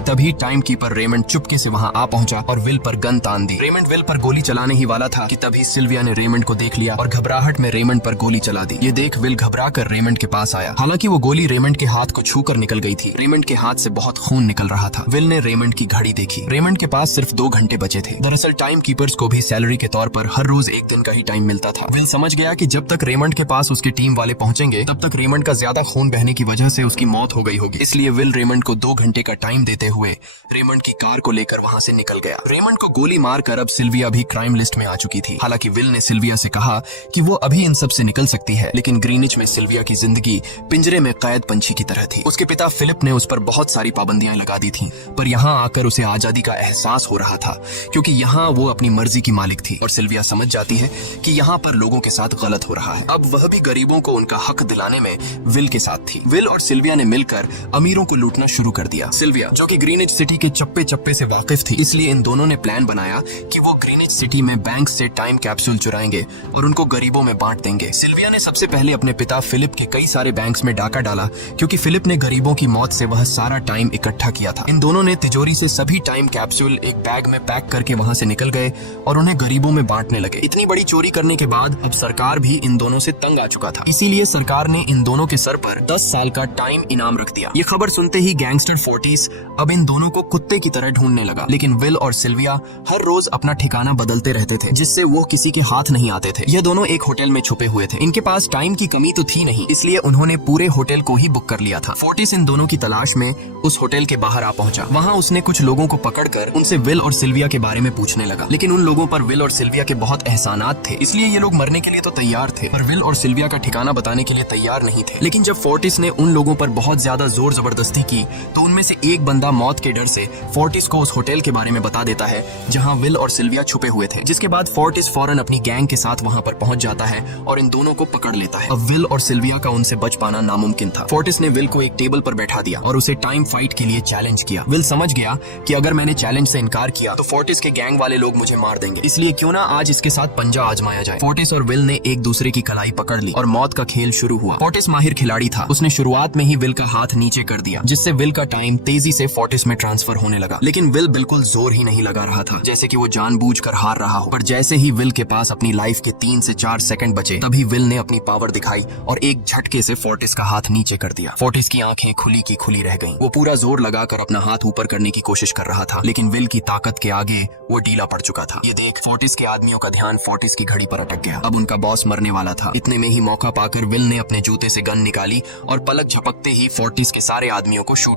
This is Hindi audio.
तभी टाइम कीपर रेमंड चुपके से वहाँ आ पहुंचा और विल पर गन तान दी। रेमंड विल पर गोली चलाने ही वाला था कि तभी सिल्विया ने रेमंड को देख लिया और घबराहट में रेमंड पर गोली चला दी। ये देख विल घबरा कर रेमंड के पास आया। हालांकि वो गोली रेमंड के हाथ को छूकर निकल गई थी। रेमंड के हाथ से बहुत खून निकल रहा था। विल ने रेमंड की घड़ी देखी। रेमंड के पास सिर्फ 2 घंटे बचे थे। दरअसल टाइम कीपर्स को भी सैलरी के तौर पर हर रोज 1 दिन का ही टाइम मिलता था। विल समझ गया कि जब तक रेमंड के पास उसकी टीम वाले पहुंचेंगे तब तक रेमंड का ज्यादा खून बहने की वजह से उसकी मौत हो गई होगी। इसलिए विल रेमंड को 2 घंटे का टाइम देते हुए रेमंड की कार को लेकर वहां से निकल गया। रेमंड को गोली मारकर अब सिल्विया भी क्राइम लिस्ट में आ चुकी थी। हालांकि विल ने सिल्विया से कहा कि वो अभी इन सब से निकल सकती है, लेकिन ग्रीनिच में सिल्विया की जिंदगी पिंजरे में कैद पंछी की तरह थी। उसके पिता फिलिप ने उस पर बहुत सारी पाबंदियां लगा दी थी, पर यहाँ आकर उसे आजादी का एहसास हो रहा था, क्योंकि यहाँ वो अपनी मर्जी की मालिक थी। और सिल्विया समझ जाती है कि यहाँ पर लोगों के साथ गलत हो रहा है। अब वह भी गरीबों को उनका हक दिलाने में विल के साथ थी। विल और सिल्विया ने मिलकर अमीरों को लूटना शुरू कर दिया। सिल्विया, जो कि ग्रीनिच सिटी के चप्पे चप्पे से वाकिफ थी, इसलिए इन दोनों ने प्लान बनाया कि वो ग्रीनिच सिटी में बैंक से टाइम कैप्सूल चुराएंगे और उनको गरीबों में बांट देंगे। सिल्विया ने सबसे पहले अपने पिता फिलिप के कई सारे बैंक्स में डाका डाला, क्योंकि फिलिप ने गरीबों की मौत से वह सारा टाइम इकट्ठा किया था। इन दोनों ने तिजोरी से सभी टाइम कैप्सूल एक बैग में पैक करके वहां से निकल गए और उन्हें गरीबों में बांटने लगे। इतनी बड़ी चोरी करने के बाद अब सरकार भी इन दोनों से तंग आ चुका था, इसीलिए सरकार ने इन दोनों के सर पर 10 साल का टाइम इनाम रख दिया। ये खबर सुनते ही गैंगस्टर फोर्टिस अब इन दोनों को कुत्ते की तरह ढूंढने लगा। लेकिन विल और सिल्विया हर रोज अपना ठिकाना बदलते रहते थे, जिससे वो किसी के हाथ नहीं आते थे। ये दोनों एक होटल में छुपे हुए थे। इनके पास टाइम की कमी तो थी नहीं, इसलिए उन्होंने पूरे होटल को ही बुक कर लिया था। फोर्टिस इन दोनों की तलाश में उस होटल के बाहर आ पहुंचा। वहाँ उसने कुछ लोगों को पकड़कर उनसे विल और सिल्विया के बारे में पूछने लगा, लेकिन उन लोगों पर विल और सिल्विया के बहुत एहसानात थे, इसलिए ये लोग मरने के लिए तो तैयार थे, पर विल और सिल्विया का ठिकाना बताने के लिए तैयार नहीं थे। लेकिन जब फोर्टिस ने उन लोगों पर बहुत ज्यादा जोर जबरदस्ती की, तो उनमें से एक बंदा मौत के डर से फोर्टिस को उस होटल के बारे में बता देता है जहाँ विल और सिल्विया छुपे हुए थे। जिसके बाद फोर्टिस फौरन अपनी गैंग के साथ वहाँ पर पहुंच जाता है और इन दोनों को पकड़ लेता है। अब विल और सिल्विया का उनसे बच पाना नामुमकिन था। फोर्टिस ने विल को एक टेबल पर बैठा दिया और उसे टाइम फाइट के लिए चैलेंज किया। विल समझ गया कि अगर मैंने चैलेंज से इनकार किया तो फोर्टिस के गैंग वाले लोग मुझे मार देंगे, इसलिए क्यों ना आज इसके साथ पंजा आजमाया जाए। फोर्टिस और विल ने एक दूसरे की कलाई पकड़ ली और मौत का खेल शुरू हुआ। फोर्टिस माहिर खिलाड़ी था। उसने शुरुआत में ही विल का हाथ नीचे कर दिया, जिससे विल का टाइम तेजी से फोर्टिस में ट्रांसफर होने लगा। लेकिन विल बिल्कुल जोर ही नहीं लगा रहा था, जैसे कि वो जानबूझकर हार रहा हो। पर जैसे ही विल के पास अपनी लाइफ के 3 से 4 सेकंड बचे, तभी विल ने अपनी पावर दिखाई और एक झटके से फोर्टिस का हाथ नीचे कर दिया। फोर्टिस की आंखें खुली की खुली रह गईं। वो पूरा जोर लगाकर अपना हाथ ऊपर करने की कोशिश कर रहा था, लेकिन विल की ताकत के आगे वो ढीला पड़ चुका था। ये देख फोर्टिस के आदमियों का ध्यान फोर्टिस की घड़ी पर अटक गया। अब उनका बॉस मरने वाला था। इतने में ही मौका पाकर विल ने अपने जूते से गन निकाली और पलक झपकते ही फोर्टिस के सारे आदमियों को शूट